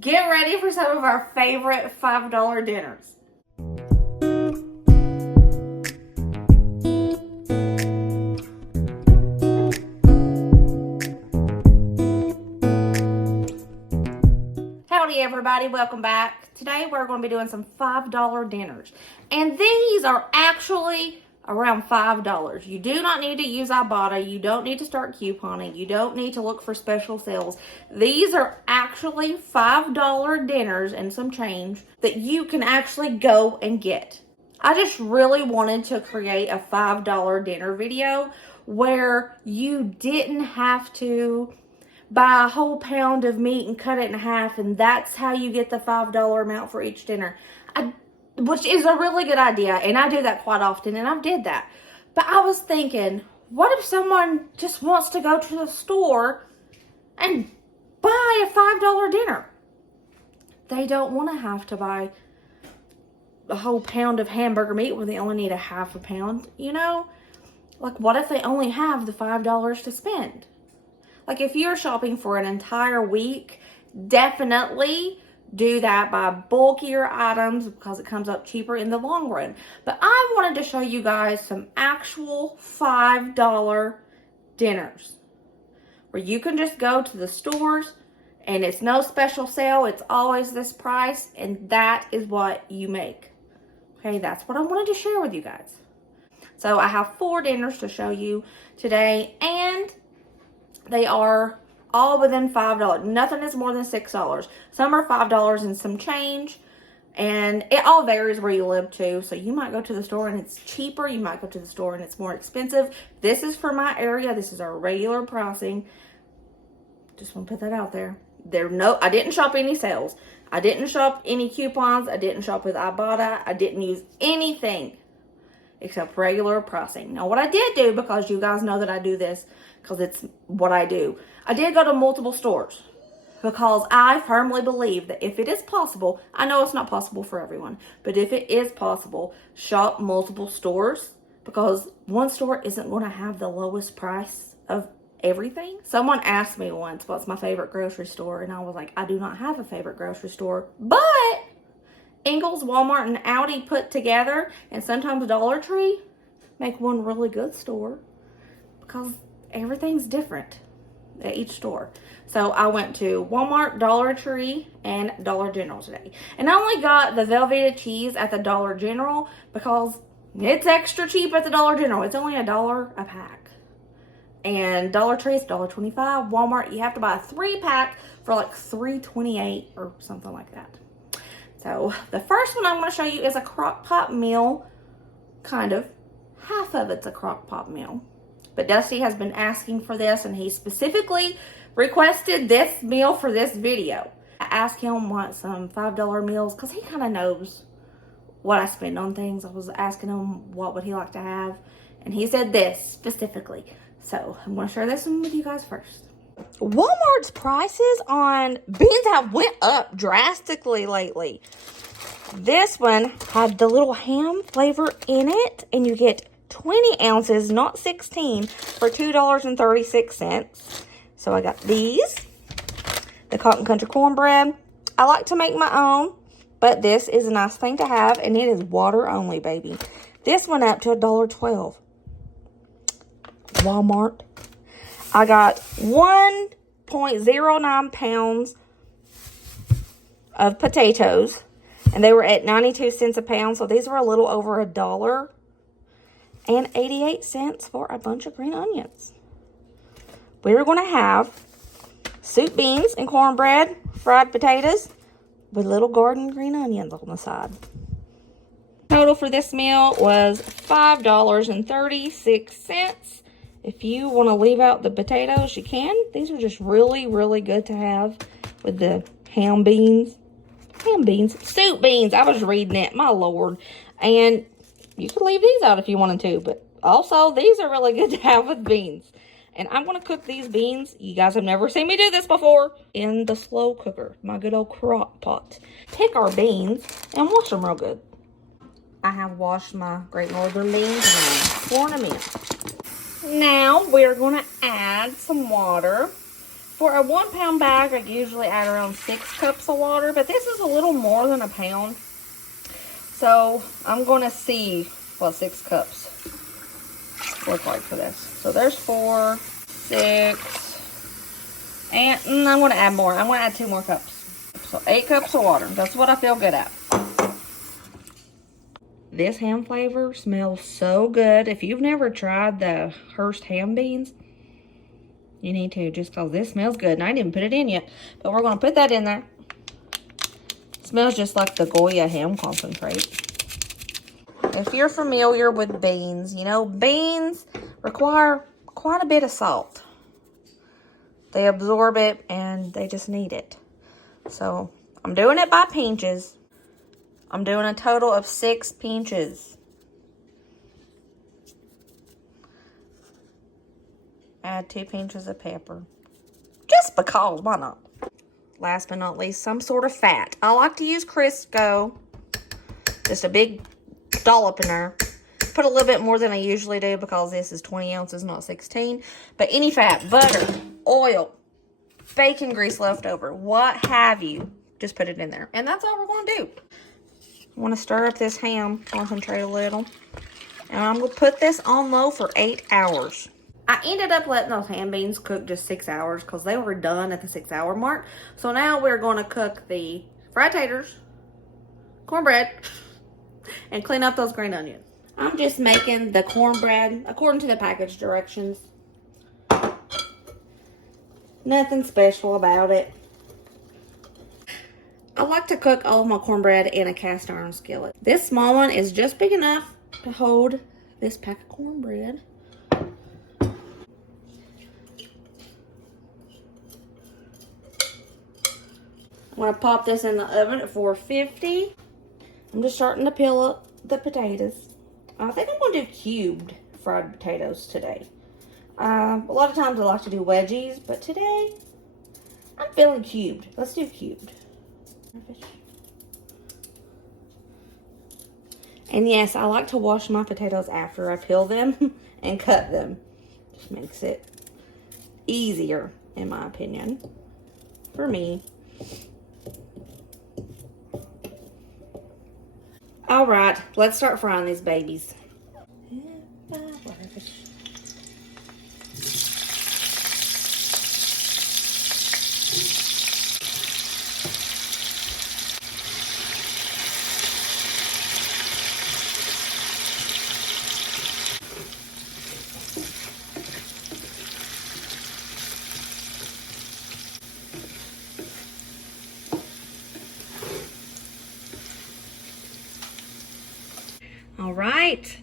Get ready for some of our favorite $5 dinners. Howdy everybody, welcome back. Today we're going to be doing some $5 dinners. And these are actually around $5. You do not need to use Ibotta. You don't need to start couponing. You don't need to look for special sales. These are actually $5 dinners and some change that you can actually go and get. I just really wanted to create a $5 dinner video where you didn't have to buy a whole pound of meat and cut it in half, and that's how you get the $5 amount for each dinner. Which is a really good idea, and I do that quite often, and I did that. But I was thinking, what if someone just wants to go to the store and buy a $5 dinner? They don't want to have to buy a whole pound of hamburger meat when they only need a half a pound, you know? Like, what if they only have the $5 to spend? Like, if you're shopping for an entire week, definitely do that, buy bulkier items because it comes up cheaper in the long run. But I wanted to show you guys some actual $5 dinners where you can just go to the stores and it's no special sale. It's always this price, and that is what you make. Okay, that's what I wanted to share with you guys. So I have 4 dinners to show you today, and they are all within $5. Nothing is more than $6. Some are $5 and some change. And it all varies where you live too. So you might go to the store and it's cheaper. You might go to the store and it's more expensive. This is for my area. This is our regular pricing. Just want to put that out there. I didn't shop any sales. I didn't shop any coupons. I didn't shop with Ibotta. I didn't use anything except regular pricing. Now, what I did do, because you guys know that I do this, because it's what I do, I did go to multiple stores because I firmly believe that if it is possible, I know it's not possible for everyone, but if it is possible, shop multiple stores, because one store isn't going to have the lowest price of everything. Someone asked me once what's my favorite grocery store, and I was like, I do not have a favorite grocery store, but Ingles, Walmart, and Aldi put together, and sometimes Dollar Tree, make one really good store because everything's different at each store. So I went to Walmart, Dollar Tree, and Dollar General today. And I only got the Velvetta cheese at the Dollar General because it's extra cheap at the Dollar General. It's only $1 a pack. And Dollar Tree is $1.25. Walmart, you have to buy a 3-pack for like $3.28 or something like that. So the first one I'm going to show you is a crock pot meal. Kind of. Half of it's a crock pot meal. But Dusty has been asking for this, and he specifically requested this meal for this video. I asked him what some $5 meals, because he kind of knows what I spend on things. I was asking him what would he like to have, and he said this specifically. So I'm going to share this one with you guys first. Walmart's prices on beans have went up drastically lately. This one had the little ham flavor in it, and you get 20 ounces, not 16, for $2.36. So I got these. The Cotton Country cornbread. I like to make my own, but this is a nice thing to have, and it is water only, baby. This went up to $1.12. Walmart. I got 1.09 pounds of potatoes, and they were at 92 cents a pound, so these were a little over $1. And 88 cents for a bunch of green onions. We're going to have soup beans and cornbread, fried potatoes, with little garden green onions on the side. Total for this meal was $5.36. If you want to leave out the potatoes, you can. These are just really, really good to have with the HamBeens. Soup beans. I was reading it, my Lord. And you could leave these out if you wanted to, but also these are really good to have with beans. And I'm going to cook these beans. You guys have never seen me do this before. In the slow cooker, my good old crock pot. Pick our beans and wash them real good. I have washed my Great Northern beans and poured them in. Now we're going to add some water. For a 1 pound bag, I usually add around 6 cups of water, but this is a little more than a pound. So I'm going to see what 6 cups look like for this. So there's 4, 6, and I'm going to add more. I'm going to add 2 more cups. So 8 cups of water. That's what I feel good at. This ham flavor smells so good. If you've never tried the Hearst HamBeens, you need to, just because this smells good. And I didn't put it in yet, but we're going to put that in there. It smells just like the Goya ham concentrate. If you're familiar with beans, you know, beans require quite a bit of salt. They absorb it and they just need it. So I'm doing it by pinches. I'm doing a total of 6 pinches. Add 2 pinches of pepper. Just because, why not? Last but not least, some sort of fat. I like to use Crisco. Just a big dollop in there. Put a little bit more than I usually do because this is 20 ounces, not 16. But any fat, butter, oil, bacon grease left over, what have you, just put it in there. And that's all we're going to do. I want to stir up this ham, concentrate a little. And I'm going to put this on low for 8 hours. I ended up letting those ham beans cook just 6 hours because they were done at the 6 hour mark. So now we're going to cook the fried taters, cornbread, and clean up those green onions. I'm just making the cornbread according to the package directions. Nothing special about it. I like to cook all of my cornbread in a cast iron skillet. This small one is just big enough to hold this pack of cornbread. I'm going to pop this in the oven at 450. I'm just starting to peel up the potatoes. I think I'm going to do cubed fried potatoes today. A lot of times I like to do wedgies, but today I'm feeling cubed. Let's do cubed. And yes, I like to wash my potatoes after I peel them and cut them. Just makes it easier, in my opinion, for me. All right, let's start frying these babies. All right,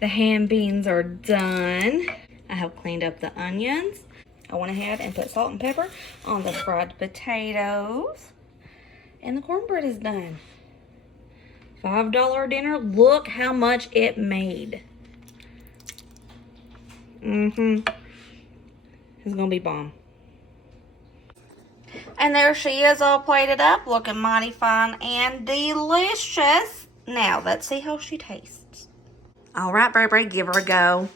the ham beans are done. I have cleaned up the onions. I went ahead and put salt and pepper on the fried potatoes. And the cornbread is done. $5 dinner. Look how much it made. It's gonna be bomb. And there she is, all plated up, looking mighty fine and delicious. Now, let's see how she tastes. All right, Bray, give her a go.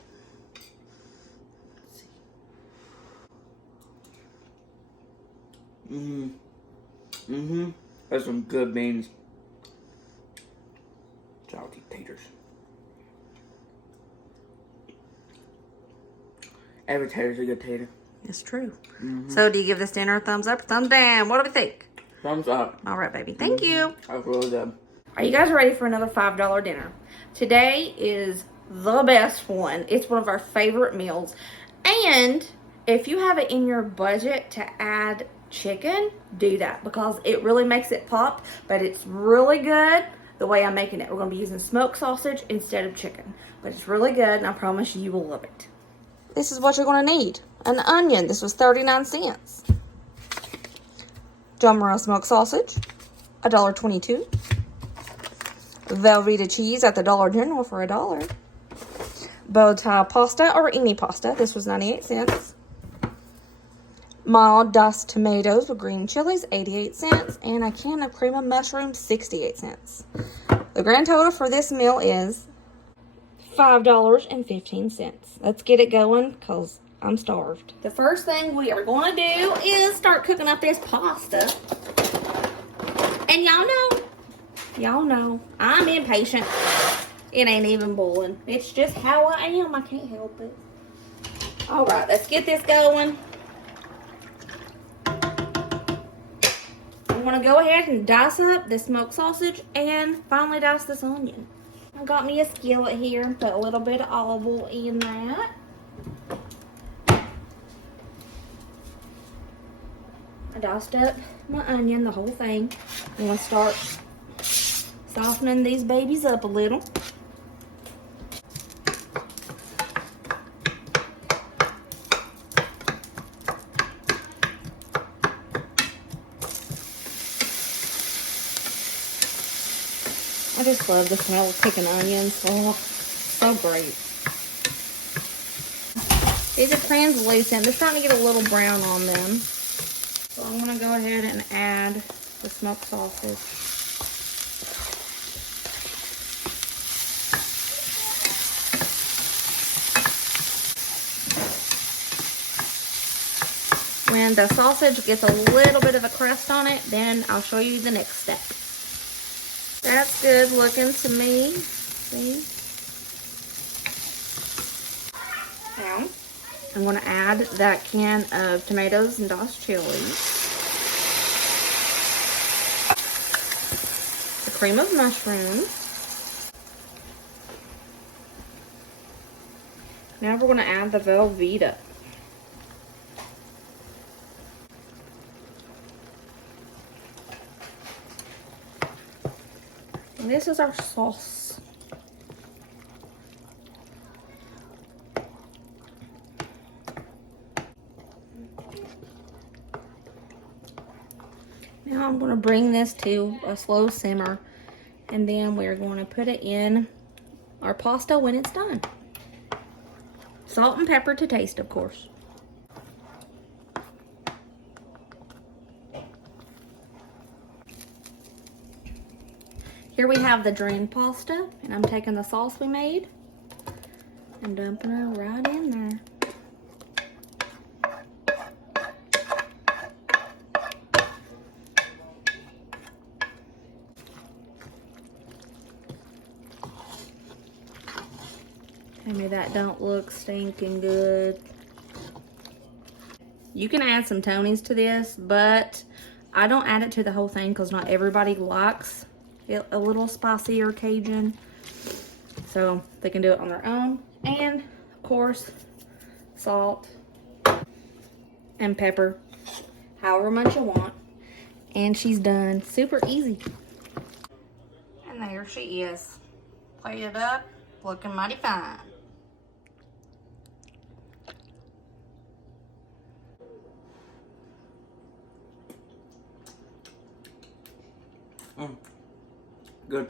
That's some good beans. Salty taters. Every tater's a good tater. It's true. So, do you give this dinner a thumbs up or thumbs down? What do we think? Thumbs up. All right, baby. Thank you. That's really good. Are you guys ready for another $5 dinner? Today is the best one. It's one of our favorite meals. And if you have it in your budget to add chicken, do that because it really makes it pop, but it's really good the way I'm making it. We're going to be using smoked sausage instead of chicken, but it's really good and I promise you will love it. This is what you're going to need. An onion. This was 39 cents. John Morrell smoked sausage, $1.22. Velvetta cheese at the Dollar General for $1. Bow tie pasta or any pasta. This was 98 cents. Mild diced tomatoes with green chilies, 88 cents. And a can of cream of mushrooms, 68 cents. The grand total for this meal is $5.15. Let's get it going because I'm starved. The first thing we are going to do is start cooking up this pasta. And y'all know, I'm impatient. It ain't even boiling. It's just how I am. I can't help it. All right, let's get this going. I'm going to go ahead and dice up the smoked sausage and finally dice this onion. I got me a skillet here. Put a little bit of olive oil in that. I diced up my onion, the whole thing. I'm going to start softening these babies up a little. I just love the smell of cooking onions. Oh, so great. These are translucent. They're starting to get a little brown on them. So I'm going to go ahead and add the smoked sausage. When the sausage gets a little bit of a crust on it, then I'll show you the next step. That's good looking to me. See? Now, I'm going to add that can of tomatoes and diced chilies. The cream of mushrooms. Now we're going to add the Velvetta. And this is our sauce. Now I'm going to bring this to a slow simmer, and then we're going to put it in our pasta when it's done. Salt and pepper to taste, of course. Here we have the drained pasta, and I'm taking the sauce we made and dumping her right in there. Maybe that don't look stinking good. You can add some Tonys to this, but I don't add it to the whole thing because not everybody likes it a little spicy or Cajun. So they can do it on their own. And of course, salt and pepper, however much you want. And she's done. Super easy. And there she is. Plated up, looking mighty fine. Good.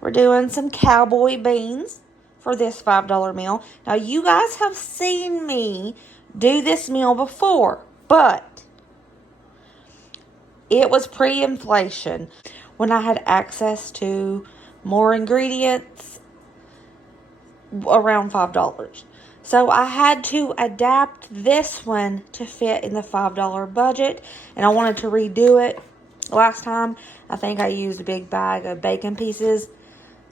We're doing some Cowboy Beans for this $5 meal. Now, you guys have seen me do this meal before, but it was pre-inflation when I had access to more ingredients around $5. So I had to adapt this one to fit in the $5 budget, and I wanted to redo it. Last time, I think I used a big bag of bacon pieces.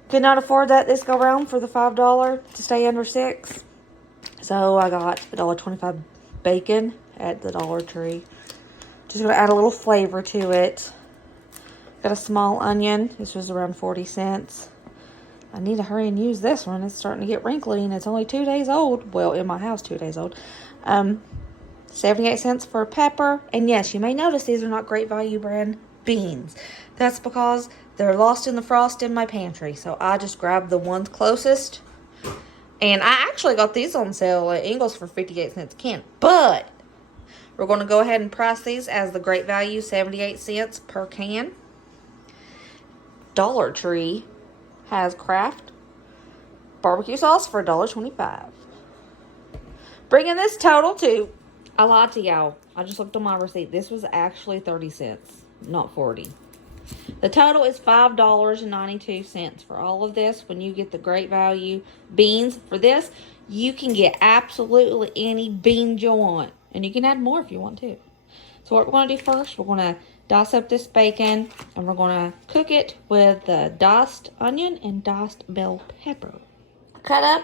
Could not afford that this go round for the $5 to stay under $6. So I got $1.25 bacon at the Dollar Tree. Just going to add a little flavor to it. Got a small onion. This was around 40 cents. I need to hurry and use this one. It's starting to get wrinkly and it's only 2 days old. Well, in my house, 2 days old. 78 cents for a pepper. And yes, you may notice these are not Great Value brand beans. That's because they're lost in the frost in my pantry. So I just grabbed the ones closest. And I actually got these on sale at Ingles for 58 cents a can. But we're going to go ahead and price these as the Great Value, 78 cents per can. Dollar Tree has Kraft barbecue sauce for $1.25. Bringing this total to, I lied to y'all. I just looked on my receipt. This was actually 30 cents, not 40. The total is $5.92 for all of this. When you get the Great Value beans for this, You can get absolutely any beans you want. And you can add more if you want to. So what we're going to do first, we're going to dice up this bacon. And we're going to cook it with the diced onion and diced bell pepper. Cut up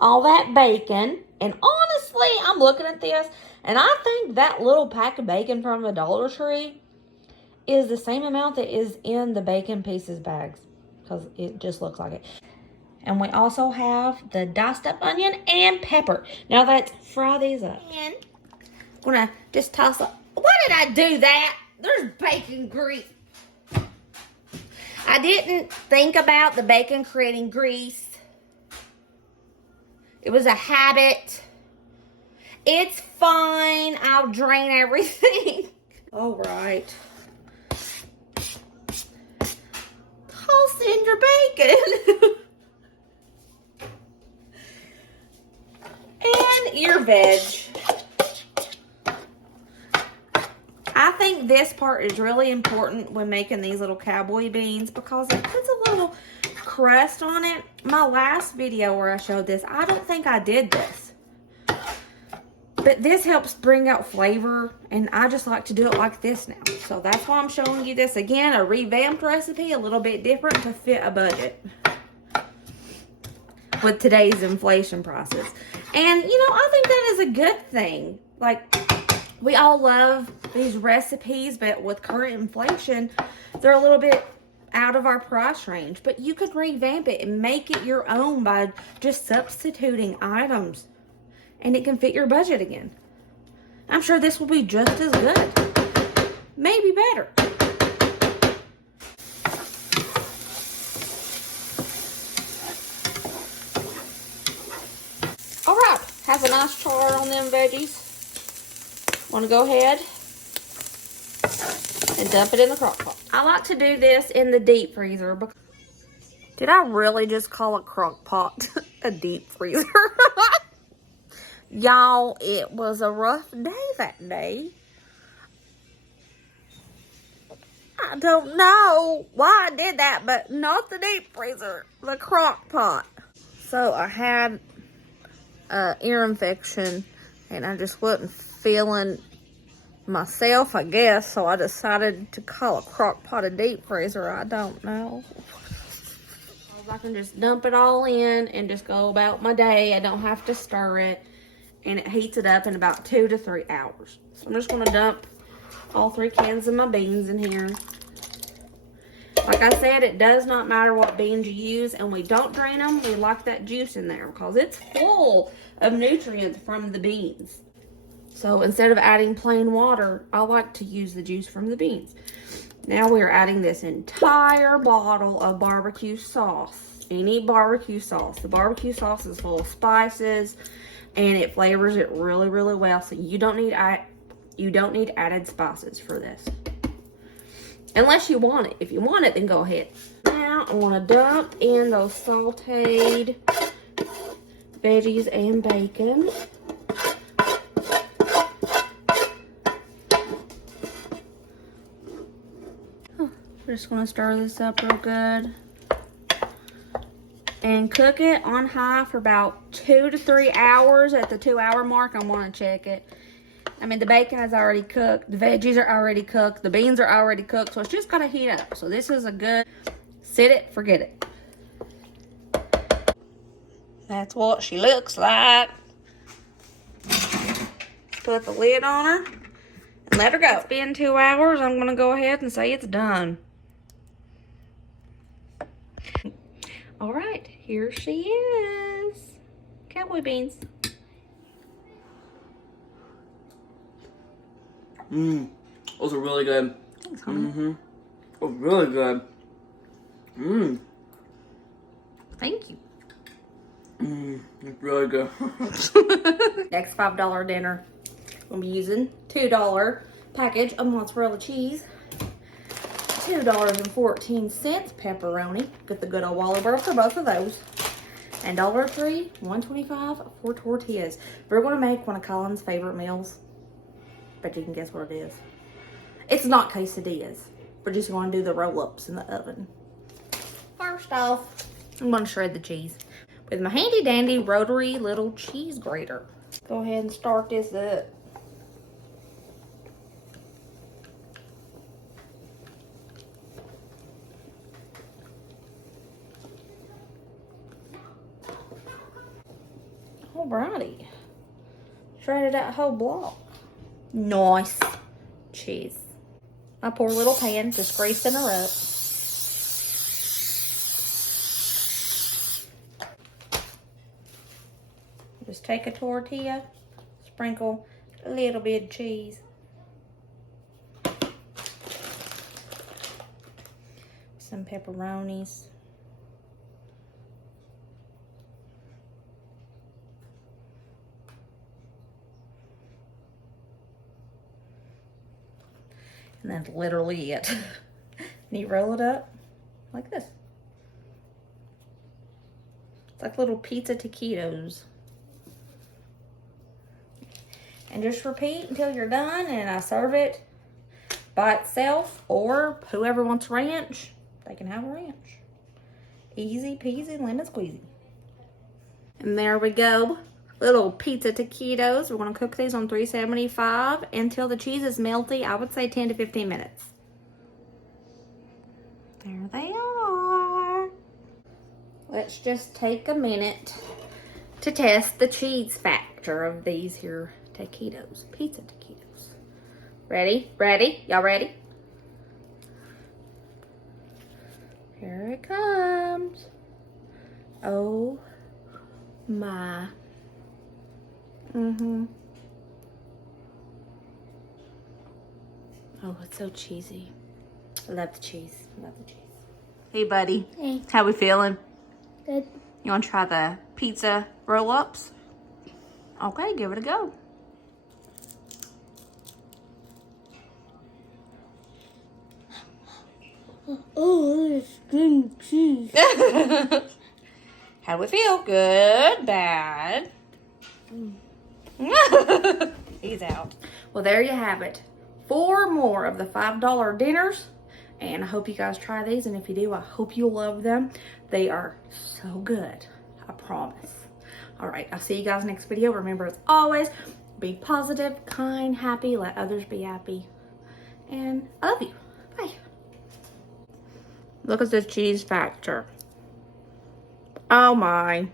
all that bacon. And honestly, I'm looking at this. And I think that little pack of bacon from the Dollar Tree is the same amount that is in the bacon pieces bags. Because it just looks like it. And we also have the diced up onion and pepper. Now let's fry these up. And I'm gonna just toss up. Why did I do that? There's bacon grease. I didn't think about the bacon creating grease. It was a habit. It's fine. I'll drain everything. All right. Toss in your bacon. And your veg. I think this part is really important when making these little cowboy beans because it puts a little crust on it. My last video where I showed this, I don't think I did this. But this helps bring out flavor, and I just like to do it like this now. So that's why I'm showing you this again, a revamped recipe, a little bit different to fit a budget with today's inflation prices. And, you know, I think that is a good thing. Like, we all love these recipes, but with current inflation, they're a little bit out of our price range. But you could revamp it and make it your own by just substituting items. And it can fit your budget again. I'm sure this will be just as good. Maybe better. Alright, has a nice char on them veggies. Want to go ahead and dump it in the crock pot. I like to do this in the deep freezer. Did I really just call a crock pot a deep freezer? Y'all, it was a rough day that day. I don't know why I did that, but not the deep freezer, the crock pot. So I had ear infection and I just wasn't feeling myself, I guess, so I decided to call a crock pot a deep freezer. I don't know. I can just dump it all in and just go about my day. I don't have to stir it, and it heats it up in about 2 to 3 hours. So I'm just going to dump all 3 cans of my beans in here. Like I said, it does not matter what beans you use, and we don't drain them. We like that juice in there because it's full of nutrients from the beans. So instead of adding plain water, I like to use the juice from the beans. Now we're adding this entire bottle of barbecue sauce. Any barbecue sauce. The barbecue sauce is full of spices and it flavors it really, really well. So you don't need added spices for this. Unless you want it. If you want it, then go ahead. Now I want to dump in those sauteed veggies and bacon. We're just going to stir this up real good. And cook it on high for about 2 to 3 hours. At the 2-hour mark, I want to check it. I mean, the bacon is already cooked. The veggies are already cooked. The beans are already cooked. So it's just going to heat up. So this is a good set it, forget it. That's what she looks like. Put the lid on her and let her go. It's been 2 hours. I'm going to go ahead and say it's done. All right, here she is. Cowboy beans. Those are really good. Thanks, honey. Oh, really good. Thank you. It's really good. Next $5 dinner. We'll be using $2 package of mozzarella cheese. $2.14 pepperoni. Get the good old Whataburger for both of those. And $1.03, $1.25 for tortillas. We're going to make one of Colin's favorite meals. Bet you can guess what it is. It's not quesadillas. We're just going to do the roll-ups in the oven. First off, I'm going to shred the cheese. with my handy dandy rotary little cheese grater. Go ahead and start this up. Alrighty. Shredded that whole block. Nice cheese. My poor little pan, just greasing her up. Just take a tortilla, sprinkle a little bit of cheese. Some pepperonis. And that's literally it. And you roll it up like this. It's like little pizza taquitos. And just repeat until you're done, and I serve it by itself, or whoever wants ranch, they can have ranch. Easy peasy, lemon squeezy. And there we go. Little pizza taquitos. We're going to cook these on 375 until the cheese is melty. I would say 10 to 15 minutes. There they are. Let's just take a minute to test the cheese factor of these here taquitos. Pizza taquitos. Ready? Ready? Y'all ready? Here it comes. Oh my. Oh, it's so cheesy. I love the cheese. I love the cheese. Hey, buddy. Hey. How we feeling? Good. You want to try the pizza roll-ups? Okay, give it a go. Oh, it's string cheese. How do we feel? Good? Bad? He's out. Well, there you have it. 4 more of the $5 dinners. And I hope you guys try these. And if you do, I hope you'll love them. They are so good. I promise. All right. I'll see you guys next video. Remember, as always, be positive, kind, happy. Let others be happy. And I love you. Bye. Look at this cheese factor. Oh my.